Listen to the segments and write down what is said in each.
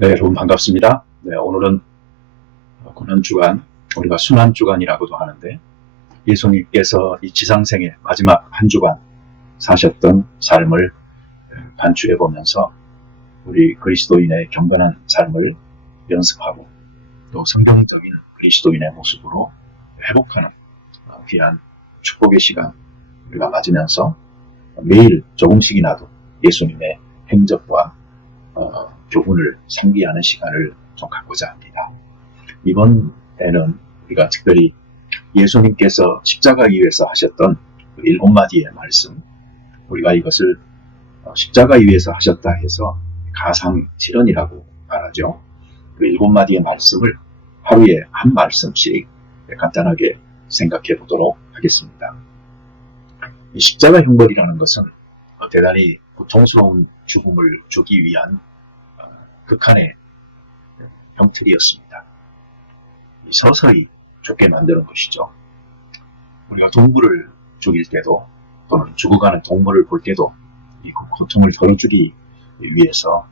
네, 여러분 반갑습니다. 네, 오늘은 고난주간, 우리가 순환주간이라고도 하는데 예수님께서 이 지상생의 마지막 한 주간 사셨던 삶을 반추해 보면서 우리 그리스도인의 경건한 삶을 연습하고 또 성경적인 그리스도인의 모습으로 회복하는 귀한 축복의 시간 우리가 맞으면서 매일 조금씩이나도 예수님의 행적과 교훈을 상기하는 시간을 좀 갖고자 합니다. 이번에는 우리가 특별히 예수님께서 십자가 위에서 하셨던 그 7마디의 말씀, 우리가 이것을 십자가 위에서 하셨다 해서 가상실현이라고 말하죠. 그 7마디의 말씀을 하루에 한 말씀씩 간단하게 생각해 보도록 하겠습니다. 이 십자가 형벌이라는 것은 대단히 고통스러운 죽음을 주기 위한 극한의 형틀이었습니다. 서서히 죽게 만드는 것이죠. 우리가 동물을 죽일 때도 또는 죽어가는 동물을 볼 때도 이 고통을 덜어주기 위해서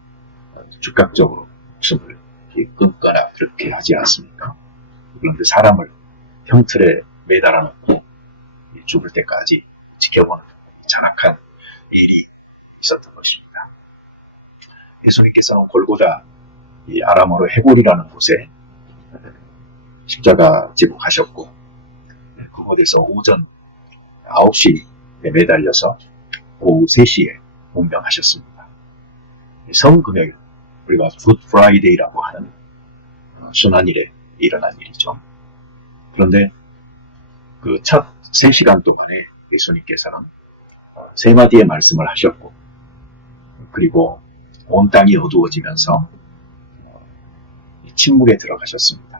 즉각적으로 목숨을 끊거나 그렇게 하지 않습니까? 그런데 사람을 형틀에 매달아 놓고 죽을 때까지 지켜보는 잔악한 일이 있었던 것입니다. 예수님께서는 골고다 이 아람어로 해골이라는 곳에 십자가 지고 가셨고 그곳에서 오전 9시에 매달려서 오후 3시에 운명하셨습니다. 성금요일, 우리가 굿 프라이데이라고 하는 순환일에 일어난 일이죠. 그런데 그 첫 3시간 동안에 예수님께서는 3마디의 말씀을 하셨고 그리고 온 땅이 어두워지면서 침묵에 들어가셨습니다.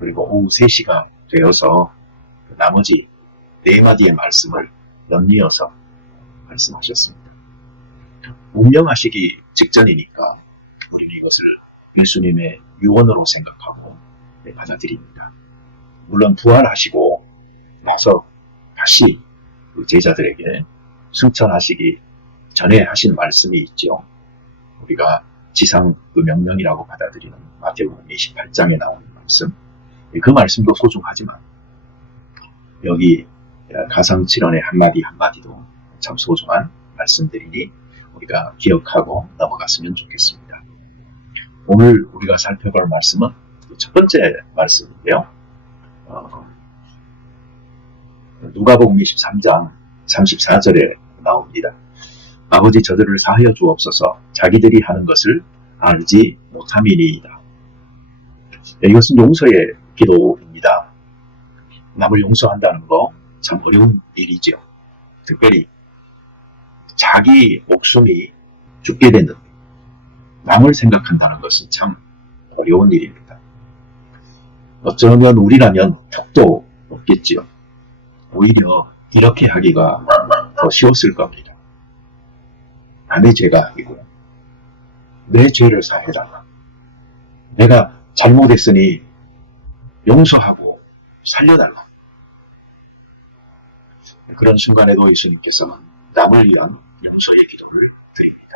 그리고 오후 3시가 되어서 나머지 4마디의 말씀을 연이어서 말씀하셨습니다. 운명하시기 직전이니까 우리는 이것을 예수님의 유언으로 생각하고 받아들입니다. 물론 부활하시고 나서 다시 제자들에게 승천하시기 전에 하신 말씀이 있죠. 우리가 지상 그 명령이라고 받아들이는 마태복음 28장에 나오는 말씀, 그 말씀도 소중하지만 여기 가상칠언의 한마디 한마디도 참 소중한 말씀들이니 우리가 기억하고 넘어갔으면 좋겠습니다. 오늘 우리가 살펴볼 말씀은 첫 번째 말씀인데요. 누가복음 23장 34절에 나옵니다. 아버지 저들을 사하여 주옵소서 자기들이 하는 것을 알지 못함이니이다. 이것은 용서의 기도입니다. 남을 용서한다는 거 참 어려운 일이죠. 특별히 자기 목숨이 죽게 되는 남을 생각한다는 것은 참 어려운 일입니다. 어쩌면 우리라면 턱도 없겠지요. 오히려 이렇게 하기가 더 쉬웠을 겁니다. 남의 죄가 아니고요. 내 죄를 사해달라. 내가 잘못했으니 용서하고 살려달라. 그런 순간에도 예수님께서는 남을 위한 용서의 기도를 드립니다.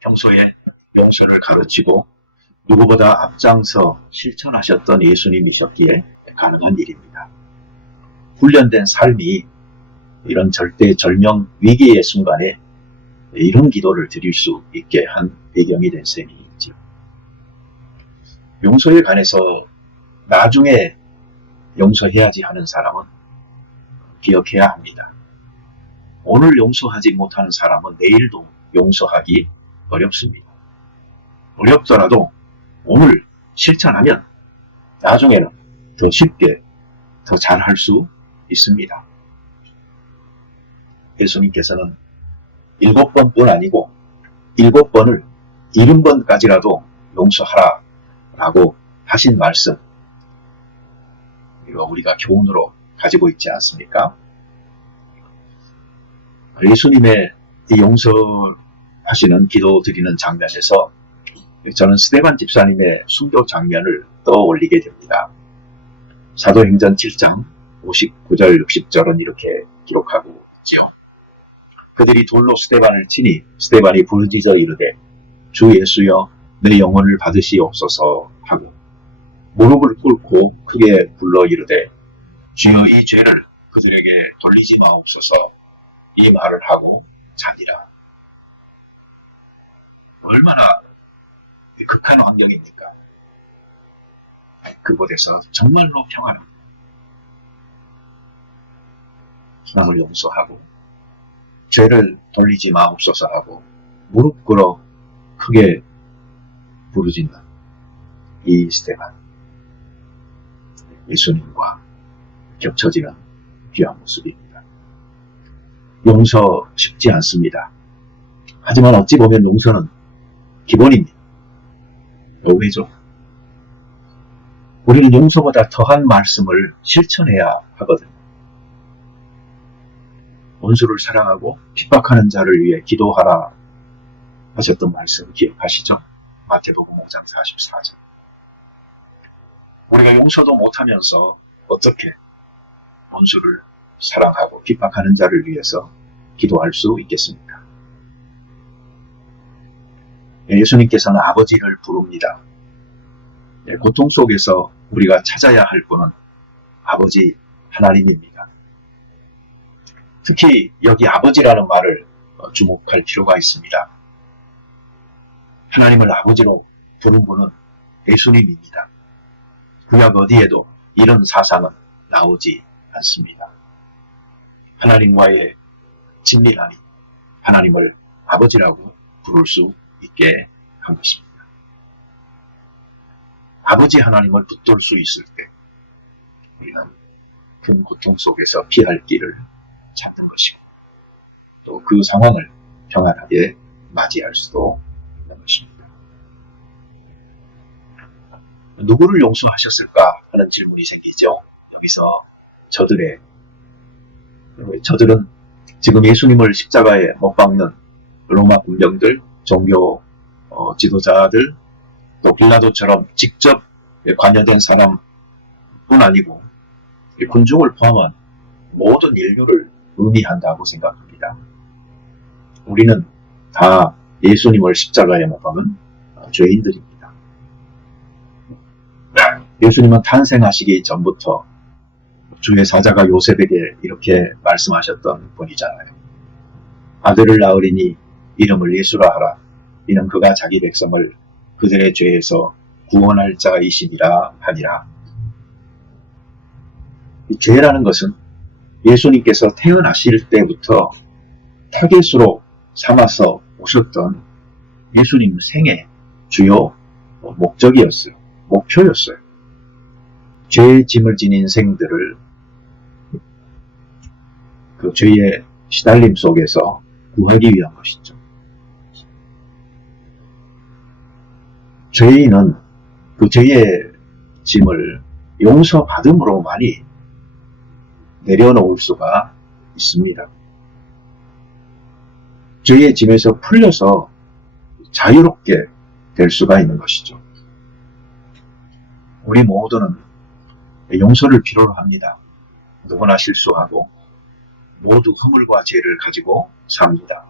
평소에 용서를 가르치고 누구보다 앞장서 실천하셨던 예수님이셨기에 가능한 일입니다. 훈련된 삶이 이런 절대절명 위기의 순간에 이런 기도를 드릴 수 있게 한 배경이 된 셈이 있죠. 용서에 관해서 나중에 용서해야지 하는 사람은 기억해야 합니다. 오늘 용서하지 못하는 사람은 내일도 용서하기 어렵습니다. 어렵더라도 오늘 실천하면 나중에는 더 쉽게 더 잘할 수 있습니다. 예수님께서는 7번뿐 아니고 7번을 70번까지라도 용서하라 라고 하신 말씀, 이거 우리가 교훈으로 가지고 있지 않습니까? 예수님의 용서하시는 기도 드리는 장면에서 저는 스데반 집사님의 순교 장면을 떠올리게 됩니다. 사도행전 7장 59절 60절은 이렇게 기록하고 있죠. 그들이 돌로 스데반을 치니 스데반이 부르짖어 이르되 주 예수여 내 영혼을 받으시옵소서 하고 무릎을 꿇고 크게 불러 이르되 주여 이 죄를 그들에게 돌리지 마옵소서 이 말을 하고 자니라. 얼마나 극한 환경입니까? 그곳에서 정말로 평안합니다. 하나님을 용서하고 죄를 돌리지 마옵소서 하고 무릎 꿇어 크게 부르짖는 이 스테반, 예수님과 겹쳐지는 귀한 모습입니다. 용서 쉽지 않습니다. 하지만 어찌 보면 용서는 기본입니다. 오해죠. 우리는 용서보다 더한 말씀을 실천해야 하거든요. 원수를 사랑하고 핍박하는 자를 위해 기도하라 하셨던 말씀 기억하시죠? 마태복음 5장 44절. 우리가 용서도 못하면서 어떻게 원수를 사랑하고 핍박하는 자를 위해서 기도할 수 있겠습니까? 예수님께서는 아버지를 부릅니다. 고통 속에서 우리가 찾아야 할 분은 아버지 하나님입니다. 특히 여기 아버지라는 말을 주목할 필요가 있습니다. 하나님을 아버지로 부른 분은 예수님입니다. 구약 어디에도 이런 사상은 나오지 않습니다. 하나님과의 친밀함이 하나님을 아버지라고 부를 수 있게 한 것입니다. 아버지 하나님을 붙들 수 있을 때 우리는 큰 고통 속에서 피할 길을 찾는 것이고 또 그 상황을 평안하게 맞이할 수도 있는 것입니다. 누구를 용서하셨을까 하는 질문이 생기죠. 여기서 저들은 지금 예수님을 십자가에 못 박는 로마 군병들, 종교 지도자들, 또 빌라도처럼 직접 관여된 사람뿐 아니고 군중을 포함한 모든 인류를 의미한다고 생각합니다. 우리는 다 예수님을 십자가에 못 박은 죄인들입니다. 예수님은 탄생하시기 전부터 주의 사자가 요셉에게 이렇게 말씀하셨던 분이잖아요. 아들을 낳으리니 이름을 예수라 하라. 이는 그가 자기 백성을 그들의 죄에서 구원할 자이시니라 하니라. 이 죄라는 것은 예수님께서 태어나실 때부터 타겟으로 삼아서 오셨던 예수님 생애 주요 목적이었어요. 목표였어요. 죄의 짐을 진 인생들을 그 죄의 시달림 속에서 구하기 위한 것이죠. 죄인은 그 죄의 짐을 용서받음으로만이 내려놓을 수가 있습니다. 죄의 짐에서 풀려서 자유롭게 될 수가 있는 것이죠. 우리 모두는 용서를 필요로 합니다. 누구나 실수하고 모두 허물과 죄를 가지고 삽니다.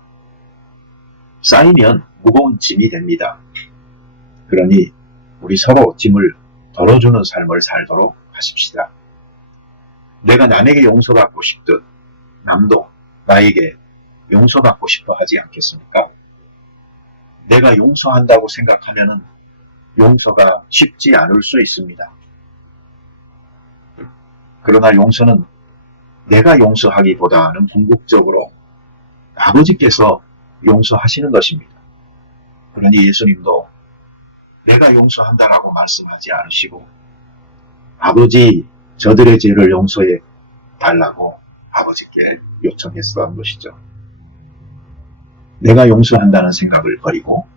쌓이면 무거운 짐이 됩니다. 그러니 우리 서로 짐을 덜어주는 삶을 살도록 하십시다. 내가 남에게 용서받고 싶듯 남도 나에게 용서받고 싶어 하지 않겠습니까? 내가 용서한다고 생각하면 용서가 쉽지 않을 수 있습니다. 그러나 용서는 내가 용서하기보다는 궁극적으로 아버지께서 용서하시는 것입니다. 그러니 예수님도 내가 용서한다라고 말씀하지 않으시고 아버지 저들의 죄를 용서해 달라고 아버지께 요청했던 것이죠. 내가 용서한다는 생각을 버리고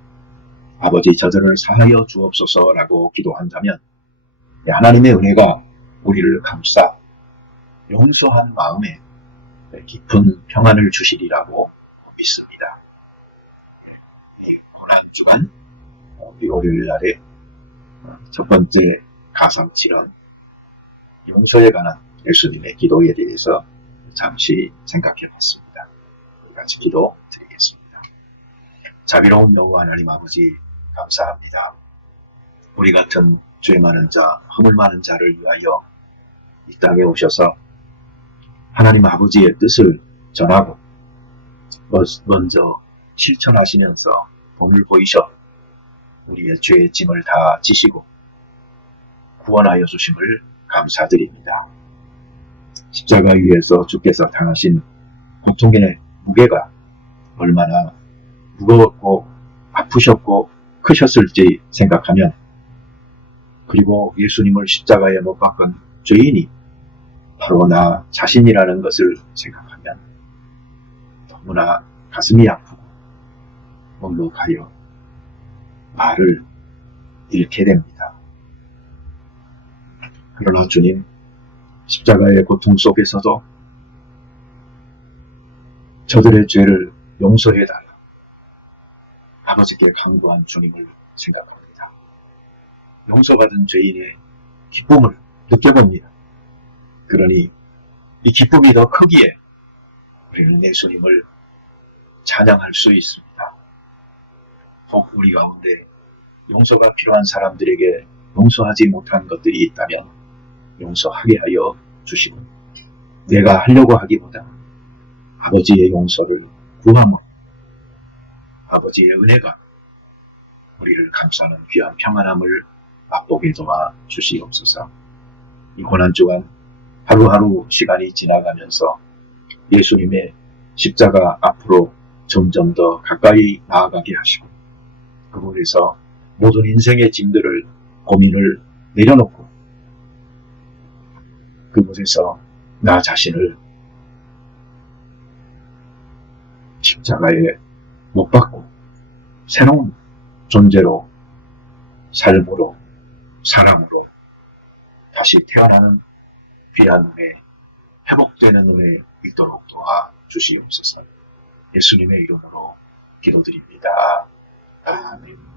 아버지 저들을 사하여 주옵소서라고 기도한다면 하나님의 은혜가 우리를 감싸 용서한 마음에 깊은 평안을 주시리라고 믿습니다. 고난주간 우리 월요일날에 첫 번째 가상칠은 용서에 관한 예수님의 기도에 대해서 잠시 생각해 봤습니다. 우리 같이 기도 드리겠습니다. 자비로운 여호와 하나님 아버지 감사합니다. 우리 같은 죄 많은 자, 허물 많은 자를 위하여 이 땅에 오셔서 하나님 아버지의 뜻을 전하고 먼저 실천하시면서 본을 보이셔 우리의 죄의 짐을 다 지시고 구원하여 주심을 감사드립니다. 십자가 위에서 주께서 당하신 고통의 무게가 얼마나 무거웠고 아프셨고 크셨을지 생각하면, 그리고 예수님을 십자가에 못 박은 죄인이 바로 나 자신이라는 것을 생각하면 너무나 가슴이 아프고 먹먹하여 말을 잃게 됩니다. 그러나 주님, 십자가의 고통 속에서도 저들의 죄를 용서해달라 아버지께 간구한 주님을 생각합니다. 용서받은 죄인의 기쁨을 느껴봅니다. 그러니 이 기쁨이 더 크기에 우리는 예수님을 찬양할 수 있습니다. 혹 우리 가운데 용서가 필요한 사람들에게 용서하지 못한 것들이 있다면 용서하게 하여 주시고, 내가 하려고 하기보다 아버지의 용서를 구하며 아버지의 은혜가 우리를 감싸는 귀한 평안함을 맛보게 도와 주시옵소서. 이 고난주간 하루하루 시간이 지나가면서 예수님의 십자가 앞으로 점점 더 가까이 나아가게 하시고, 그곳에서 모든 인생의 짐들을, 고민을 내려놓고 그곳에서 나 자신을 십자가에 못 박고 새로운 존재로, 삶으로, 사랑으로 다시 태어나는 귀한 은혜, 회복되는 은혜 있도록 도와 주시옵소서. 예수님의 이름으로 기도드립니다. 아멘.